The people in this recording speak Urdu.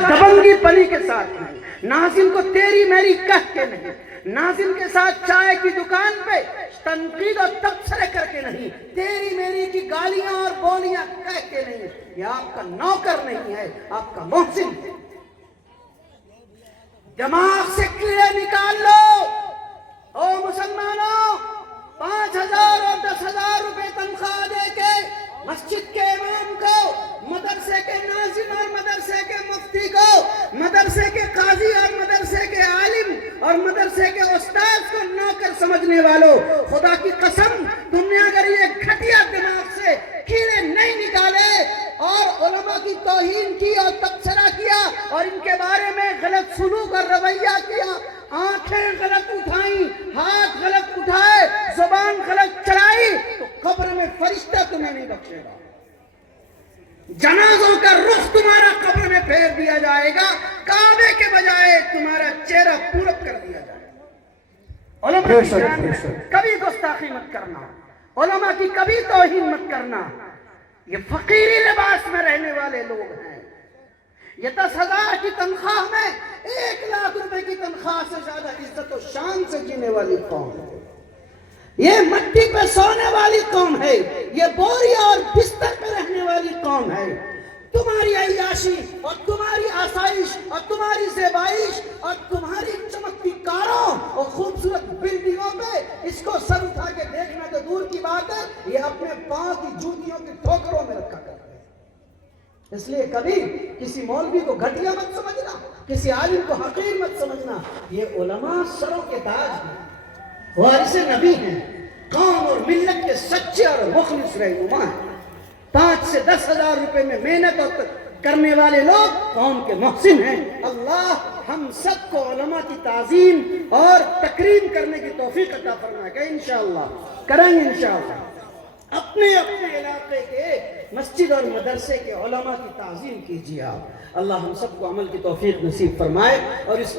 دبنگی پنی کے ساتھ نہیں، ناظم کو تیری میری کہہ کے نہیں، ناظم کے ساتھ چائے کی دکان پہ تنقید اور تبصرے کر کے نہیں، تیری میری کی گالیاں اور بولیاں کہہ کے نہیں. یہ آپ کا نوکر نہیں ہے، آپ کا محسن ہے. دماغ سے کیڑے نکال لو. او مسلمانوں، 5,000 اور 10,000 روپے تنخواہ دے کے مسجد کے امام کو، مدرسے کے ناظم اور مدرسے کے مفتی کو، مدرسے کے قاضی اور مدرسے کے عالم اور مدرسے کے استاد کو نوکر سمجھنے والوں، خدا کی قسم تم نے اگر یہ گھٹیا دماغ سے کیڑے نہیں نکالے اور علماء کی توہین کی اور تبصرہ کیا اور ان کے بارے میں غلط سلوک اور رویہ کیا، آنکھیں غلط اٹھائیں، ہاتھ غلط اٹھائے، زبان غلط چلائی، تو قبر میں فرشتہ تمہیں نہیں بخشے گا. جنازوں کا رخ تمہارا قبر میں پھیر دیا جائے گا، کعبے کے بجائے تمہارا چہرہ پورب کر دیا جائے گا. علماء کی شان میں کبھی گستاخی مت کرنا، علماء کی کبھی توہین مت کرنا. یہ فقیری لباس میں رہنے والے لوگ ہیں. یہ 10,000 کی تنخواہ میں 1,00,000 روپے کی تنخواہ سے زیادہ عزت و شان سے جینے والی قوم ہے. یہ مٹی پہ سونے والی قوم ہے، یہ بوری اور بستر پہ رہنے والی قوم ہے. تمہاری عیاشی اور تمہاری آسائش اور تمہاری زیبائش اور تمہاری چمکتی کاروں اور خوبصورت بلڈنگوں پہ اس کو سر اٹھا کے دیکھنا تو دور کی بات ہے، یہ اپنے پاؤں کی جوتیوں کی ٹھوکروں میں رکھا کرتے ہیں. اس لیے کبھی کسی مولوی کو گھٹیا مت سمجھنا، کسی عالم کو حقیر مت سمجھنا. یہ علماء سروں کے تاج ہیں، وارث نبی ہیں، قوم اور ملت کے سچے اور مخلص رہنما ہیں. 5 سے 10,000 روپے میں محنت اور کرنے والے لوگ قوم کے محسن ہیں. اللہ ہم سب کو علماء کی تعظیم اور تکریم کرنے کی توفیق عطا فرمائے گا. انشاءاللہ کریں گے انشاءاللہ. اپنے اپنے علاقے کے مسجد اور مدرسے کے علماء کی تعظیم کیجیے آپ. اللہ ہم سب کو عمل کی توفیق نصیب فرمائے اور اس